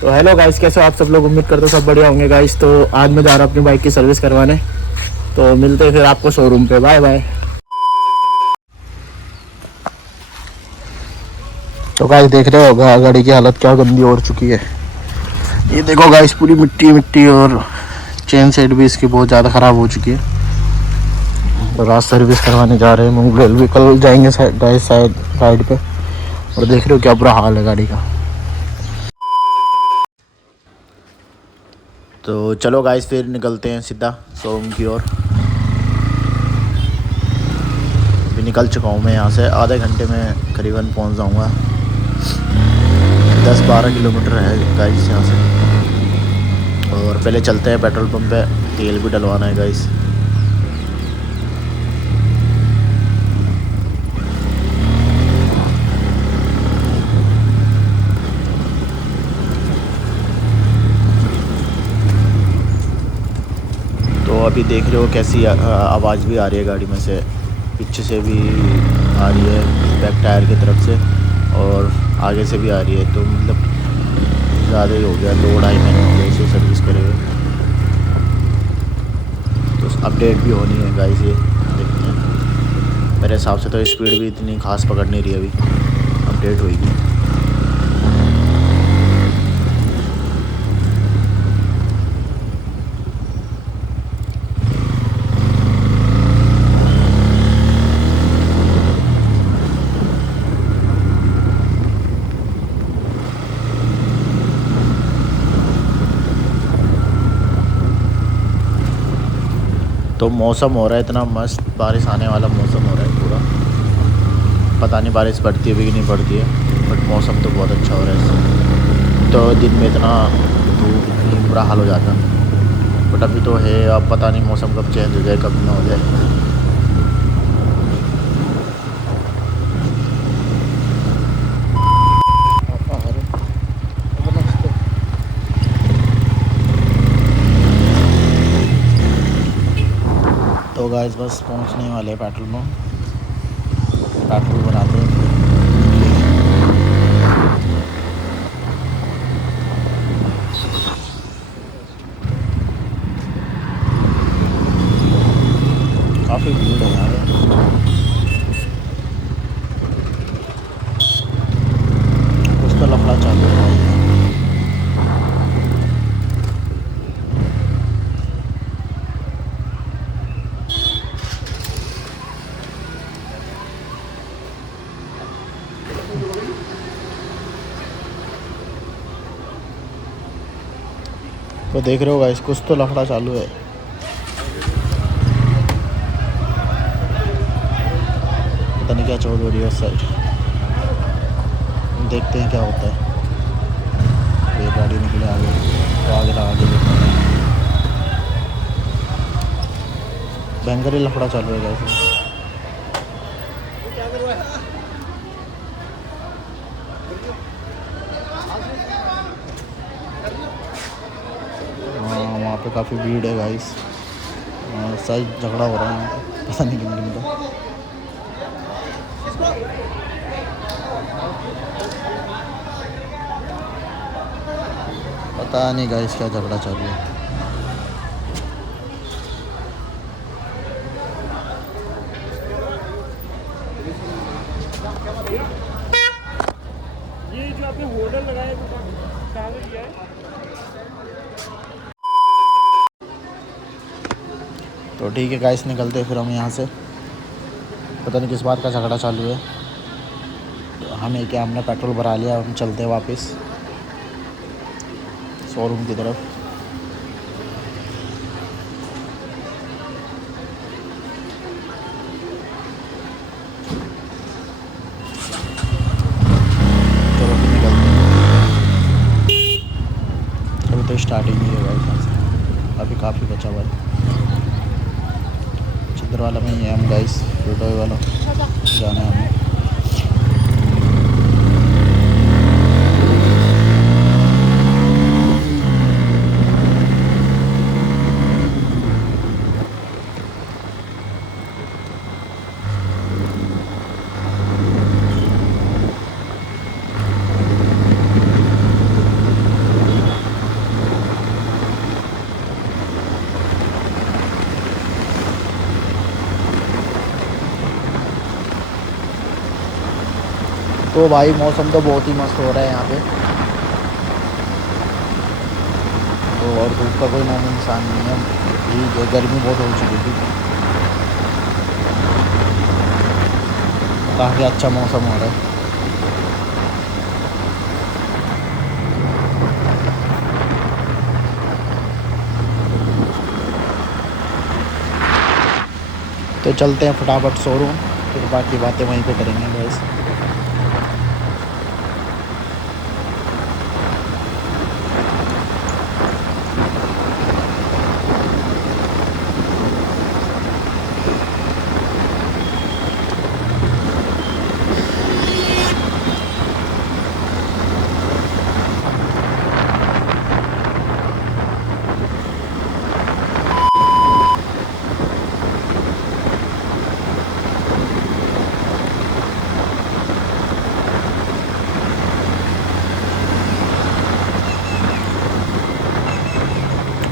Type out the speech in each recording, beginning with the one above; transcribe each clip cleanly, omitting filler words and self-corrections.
तो hello guys, कैसे हो आप सब लोग। उम्मीद करते हो सब बढ़िया होंगे गाइस। तो आज मैं जा रहा हूँ अपनी बाइक की सर्विस करवाने। तो मिलते हैं फिर आपको शोरूम पे। Bye bye. तो गाइस देख रहे हो गाड़ी की हालत क्या गंदी हो चुकी है। ये देखो गाइस, पूरी मिट्टी मिट्टी और चेन सेट भी इसकी बहुत ज़्यादा ख़राब हो चुकी है। तो रात सर्विस करवाने जा रहे हैं मुंगेर भी। कल जाएंगे साइड पे। और देख रहे हो क्या बुरा हाल है गाड़ी का। तो चलो गाइस फिर निकलते हैं सीधा शोरूम की ओर। अभी निकल चुका हूँ मैं यहाँ से। आधे घंटे में करीबन पहुँच जाऊँगा। 10-12 किलोमीटर है गाइस यहाँ से। और पहले चलते हैं पेट्रोल पंप पे, तेल भी डलवाना है गाइस। तो अभी देख रहे हो कैसी आवाज़ भी आ रही है गाड़ी में से, पीछे से भी आ रही है, बैक टायर की तरफ से, और आगे से भी आ रही है। तो मतलब ज़्यादा ही हो गया, 2-2.5 महीने हो गए इसे सर्विस करे हुए। तो अपडेट भी होनी है गाइस, ये देखते हैं। मेरे हिसाब से तो स्पीड भी इतनी खास पकड़ नहीं रही, अभी अपडेट होगी। तो मौसम हो रहा है इतना मस्त, बारिश आने वाला मौसम हो रहा है पूरा। पता नहीं बारिश पड़ती है भी कि नहीं पड़ती है, बट मौसम तो बहुत अच्छा हो रहा है इससे। तो दिन में इतना धूप, इतनी बुरा हाल हो जाता है, बट अभी तो है। अब पता नहीं मौसम कब चेंज हो जाए, कब ना हो जाए। तो गाइस बस पहुंचने वाले हैं पेट्रोल पंप। पेट्रोल बनाते हैं फिर काफ़ी भीड़ है यहाँ पे। कुछ तो लफड़ा चालू है भाई। तो देख रहे हो गाइस, कुछ तो लफड़ा चालू है। पता नहीं क्या चोट हो रही है उस साइड। देखते हैं क्या होता है। ये गाड़ी निकले आगे, तो आगे लगा के देखते हैं। भयंकर ही लफड़ा चालू है गाइस। हाँ, वहाँ पे काफ़ी भीड़ है गाइस। शायद झगड़ा हो रहा है यहाँ पे, पता नहीं किन किन का। पता नहीं गाइस क्या झगड़ा चालू है। ये जो आपने होल्डर लगाया है कहाँ से लिया है? तो ठीक है गाइस, निकलते हैं फिर हम यहाँ से। पता नहीं किस बात का झगड़ा चालू है। तो हमें क्या, हमने पेट्रोल भरा लिया, हम चलते हैं वापस शोरूम की तरफ। चलो फिर निकलते हैं। अभी तो स्टार्टिंग ही है गाइस यहाँ से, अभी काफ़ी बचा हुआ है। चित्र वाला में ही है हम गाइस, फोटो वाला जाना है हमें। तो भाई मौसम तो बहुत ही मस्त हो रहा है यहाँ पे। तो और धूप का कोई नाम इंसान नहीं है। ठीक है, गर्मी बहुत हो चुकी थी। काफ़ी अच्छा मौसम हो रहा है। तो चलते हैं फटाफट शोरूम, फिर बाकी बातें वहीं पे करेंगे गाइस।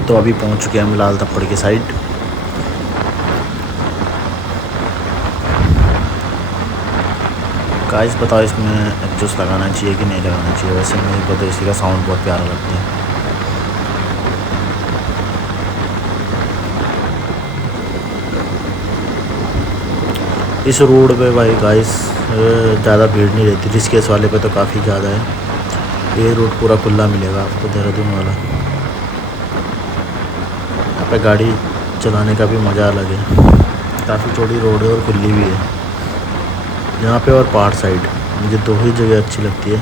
तो अभी पहुंच चुके हैं हम लाल थप्पड़ की साइड। गाइस बताओ इसमें एग्जॉस्ट लगाना चाहिए कि नहीं लगाना चाहिए। वैसे मेरे को तो इसी का साउंड बहुत प्यारा लगता है। इस रोड पे भाई गाइस ज़्यादा भीड़ नहीं रहती। ऋषिकेश वाले पे तो काफ़ी ज़्यादा है। ये रोड पूरा खुला मिलेगा आपको, देहरादून वाला। यहाँ पे गाड़ी चलाने का भी मज़ा अलग है। काफ़ी चौड़ी रोड है और खुली भी है यहाँ पे। और पहाड़ साइड मुझे दो ही जगह अच्छी लगती है।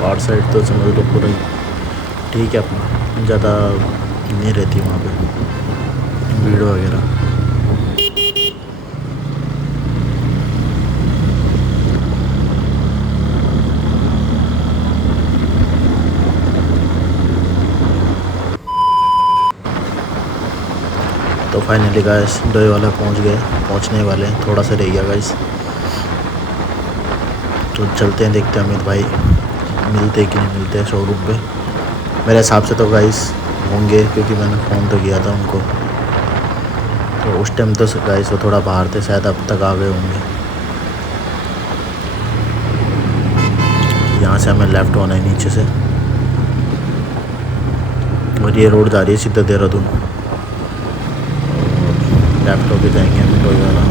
पहाड़ साइड तो समझ लो पूरा ही ठीक है, अपना ज़्यादा नहीं रहती वहाँ पे भीड़ वगैरह। तो फाइनली गाइस डोई वाला पहुँचने वाले हैं। थोड़ा सा रह गया गाइस। तो चलते हैं, देखते हैं अमित भाई मिलते कि नहीं मिलते हैं शोरूम पे। मेरे हिसाब से तो गाइस होंगे, क्योंकि मैंने फ़ोन तो किया था उनको। तो उस टाइम तो गाइस वो थोड़ा बाहर थे, शायद अब तक आ गए होंगे। यहाँ से हमें लेफ़्ट होना है नीचे से, और ये रोड जा रही है सीधा देहरादून। लेफ़्ट होके जाएंगे हम टोई वाला।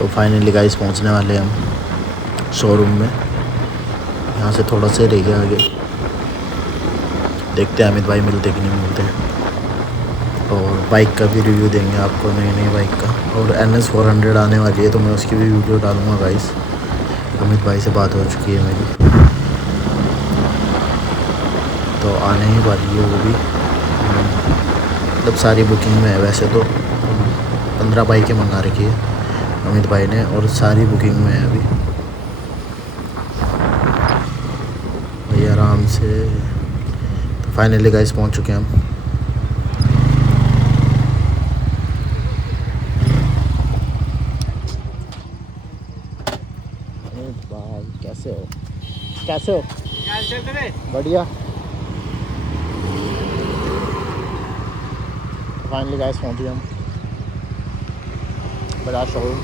तो फाइनली गाइस पहुंचने वाले हैं हम शोरूम में। यहाँ से थोड़ा सा रह गया आगे, देखते हैं अमित भाई मिलते कि नहीं मिलते। और बाइक का भी रिव्यू देंगे आपको, नई बाइक का। और NS 400 आने वाली है तो मैं उसकी भी वीडियो डालूँगा गाइस। अमित भाई से बात हो चुकी है मेरी, तो आने ही वाली है वो भी। मतलब सारी बुकिंग में है वैसे तो। 15 बाइकें मंगा रखी है अमित भाई ने और सारी बुकिंग में है अभी। भाई आराम से। तो फाइनली गाइस पहुंच चुके हैं हम। भाई कैसे हो? कैसे हो? बढ़िया। फाइनली गाइस पहुंचे हम बजाज शोरूम।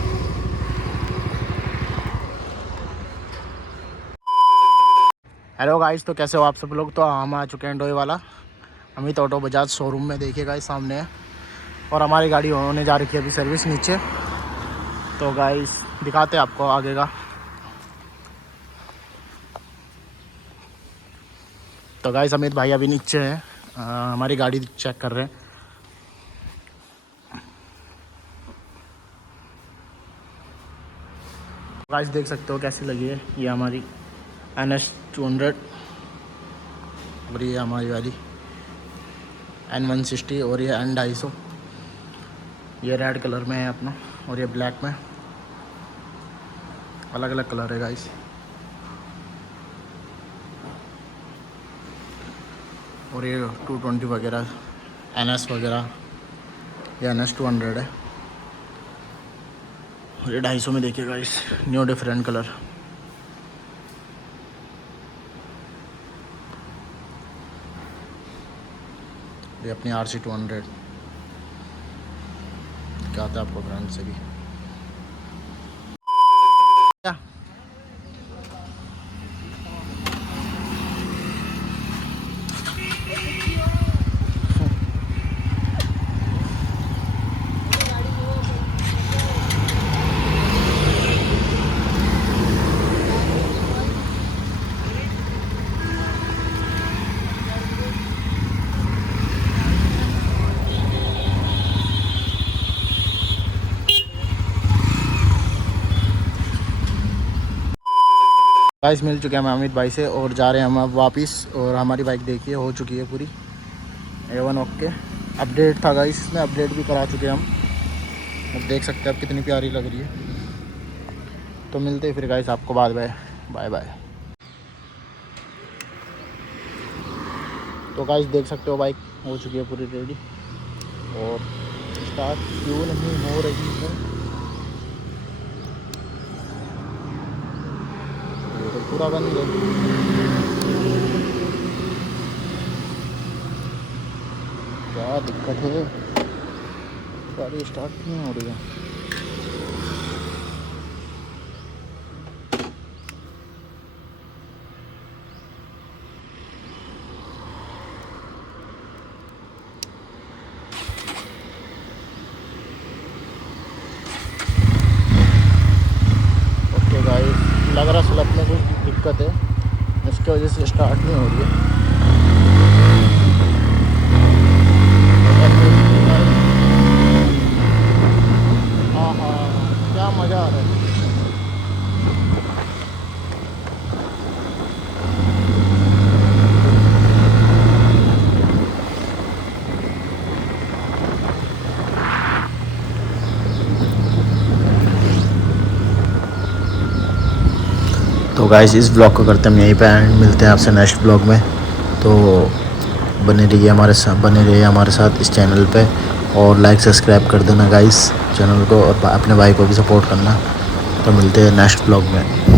हेलो गाइस, तो कैसे हो आप सब लोग? तो हम आ चुके हैं डोई वाला अमित ऑटो बजाज शोरूम में। देखिए गाइस सामने है और हमारी गाड़ी होने जा रही है अभी सर्विस नीचे। तो गाइस दिखाते हैं आपको आगे का। तो गाइस अमित भाई अभी नीचे हैं, हमारी गाड़ी चेक कर रहे हैं। गाइस देख सकते हो कैसी लगी है ये हमारी NS 200 और ये हमारी वाली N160 और ये N250। ये रेड कलर में है अपना और ये ब्लैक में। अलग अलग कलर है गाइस। और ये 220 वगैरह NS वगैरह, ये NS 200 है। और ये 250 में देखिए गाइस, न्यू डिफरेंट कलर। ये अपनी RC 200 क्या आता है आपको ब्रांड से भी। क्या गाइस मिल चुके हैं हम अमित भाई से और जा रहे हैं हम अब वापस। और हमारी बाइक देखिए हो चुकी है पूरी A1 ओके। अपडेट था गाइस, इसमें अपडेट भी करा चुके हैं हम। अब देख सकते हैं अब कितनी प्यारी लग रही है। तो मिलते हैं फिर गाइस आपको बाद में। Bye bye. तो गाइस देख सकते हो बाइक हो चुकी है पूरी रेडी और स्टार्ट क्यों नहीं हो रही है। ये तो पूरा बंद है। क्या दिक्कत है? गाड़ी स्टार्ट नहीं हो रही है। ओके गाइस, लग रहा स्लप में कुछ दिक्कत है, इसकी वजह से स्टार्ट नहीं हो रही है। हाँ हाँ, क्या मज़ा आ रहा है। तो गाइस इस ब्लॉग को करते हम यहीं पे एंड, मिलते हैं आपसे नेक्स्ट ब्लॉग में। तो बने रहिए हमारे साथ इस चैनल पे और लाइक सब्सक्राइब कर देना गाइस चैनल को और अपने भाई को भी सपोर्ट करना। तो मिलते हैं नेक्स्ट ब्लॉग में।